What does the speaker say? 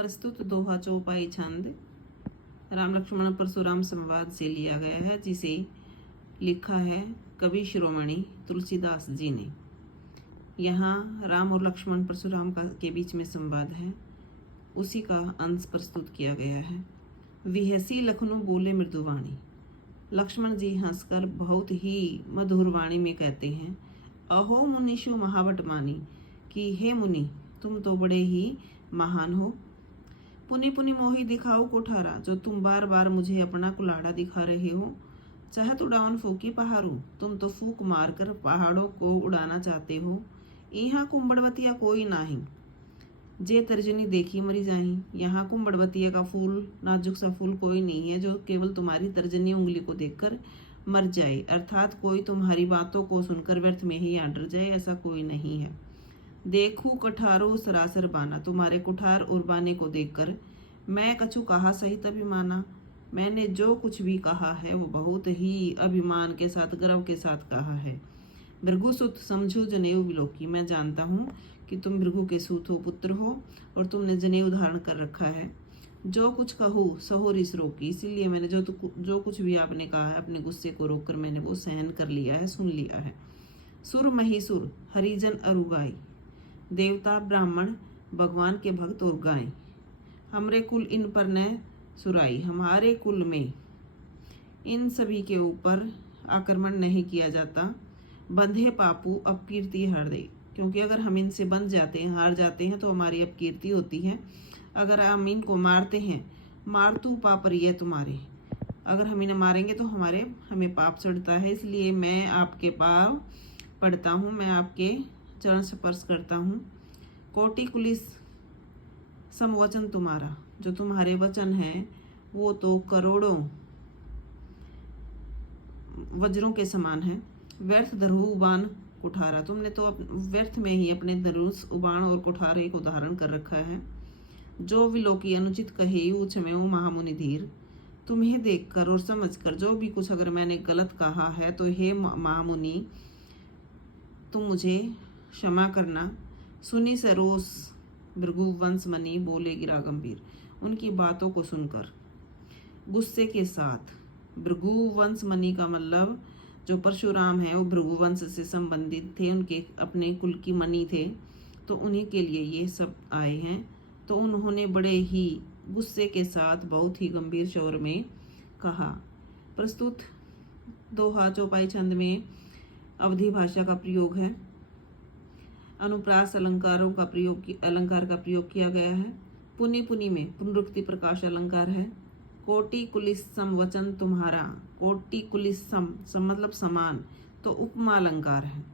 प्रस्तुत दोहा चौपाई छंद राम लक्ष्मण परशुराम संवाद से लिया गया है, जिसे लिखा है कवि शिरोमणि तुलसीदास जी ने। यहाँ राम और लक्ष्मण परशुराम के बीच में संवाद है, उसी का अंश प्रस्तुत किया गया है। विहसी लखनऊ बोले मृदुवाणी। लक्ष्मण जी हंसकर बहुत ही मधुर वाणी में कहते हैं, अहो मुनिषु महावट मानी, कि हे मुनि तुम तो बड़े ही महान हो। पुनि पुनि मोही दिखाओ कोठारा, जो तुम बार बार मुझे अपना कुल्हाड़ा दिखा रहे हो। चाहत उड़ावन फूकी पहाड़ू, तुम तो फूक मारकर पहाड़ों को उड़ाना चाहते हो। यहाँ कुंभड़वतिया कोई नाही, जे तर्जनी देखी मरी जाही। यहाँ कुंभड़वतिया का फूल, नाजुक सा फूल कोई नहीं है जो केवल तुम्हारी तर्जनी उंगली को देखकर मर जाए, अर्थात कोई तुम्हारी बातों को सुनकर व्यर्थ में ही डर जाए, ऐसा कोई नहीं है। देखू कठारो सरासर बाना, तुम्हारे कुठार और बाने को देखकर मैं कछु कहा सही तभी माना। मैंने जो कुछ भी कहा है वो बहुत ही अभिमान के साथ, गर्व के साथ कहा है। भृगुसुत समझो जनेऊ विलोकी, मैं जानता हूँ कि तुम भृगु के सूत हो, पुत्र हो, और तुमने जनेऊ धारण कर रखा है। जो कुछ कहूँ सहो रिस रोकी, इसीलिए मैंने जो कुछ भी आपने कहा है अपने गुस्से को रोककर मैंने वो सहन कर लिया है, सुन लिया है। सुर महिसुर हरिजन अरुगाई, देवता ब्राह्मण भगवान के भक्त और गाय। हमरे कुल इन पर न सुराई, हमारे कुल में इन सभी के ऊपर आक्रमण नहीं किया जाता। बंधे पापू अपकीर्ति हर दे, क्योंकि अगर हम इनसे बंध जाते हैं, हार जाते हैं, तो हमारी अपकीर्ति होती है। अगर हम इनको मारते हैं, मारतू पाप रिय तुम्हारे, अगर हम इन्हें मारेंगे तो हमें पाप चढ़ता है। इसलिए मैं आपके पाव पढ़ता हूँ, मैं आपके चरण स्पर्श करता हूँ। कोटि कुलिस समवचन तुम्हारा, जो तुम्हारे वचन हैं वो तो करोड़ों वज्रों के समान है। व्यर्थ धनु बाण कुठारा, तुमने तो व्यर्थ में ही अपने धनुष, उबाण और कुठारे को धारण कर रखा है। जो विलोकी अनुचित कहे ऊँच में ओ महामुनि धीर, तुम्हें देखकर और समझकर जो भी कुछ अगर मैंने गलत कहा है तो हे महामुनि तुम मुझे क्षमा करना। सुनी सरोस भृगु वंश मणि बोले गिरा गंभीर, उनकी बातों को सुनकर गुस्से के साथ, भृगु वंश मणि का मतलब जो परशुराम है वो भृगु वंश से संबंधित थे, उनके अपने कुल की मणि थे, तो उन्हीं के लिए ये सब आए हैं। तो उन्होंने बड़े ही गुस्से के साथ बहुत ही गंभीर स्वर में कहा। प्रस्तुत दोहा चौपाई छंद में अवधी भाषा का प्रयोग है। अनुप्रास अलंकार का प्रयोग किया गया है। पुनि पुनि में पुनरुक्ति प्रकाश अलंकार है। कोटि कुलिस सम वचन तुम्हारा, कोटि कुलिस सम मतलब समान, तो उपमा अलंकार है।